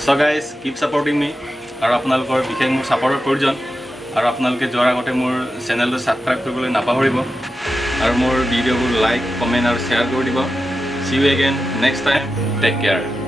So guys, keep supporting me. আৰু আপোনালোকৰ বিশেষ মোৰ সাপোৰ্টৰ প্ৰয়োজন আৰু আপোনালোকে যোৱাৰ আগতে মোৰ চেনেলটো সাবস্ক্ৰাইব কৰিবলৈ নাপাহৰিব আৰু মোৰ ভিডিঅ'বোৰ লাইক, কমেন্ট আৰু শ্বেয়াৰ কৰি দিব। See you again next time. Take care.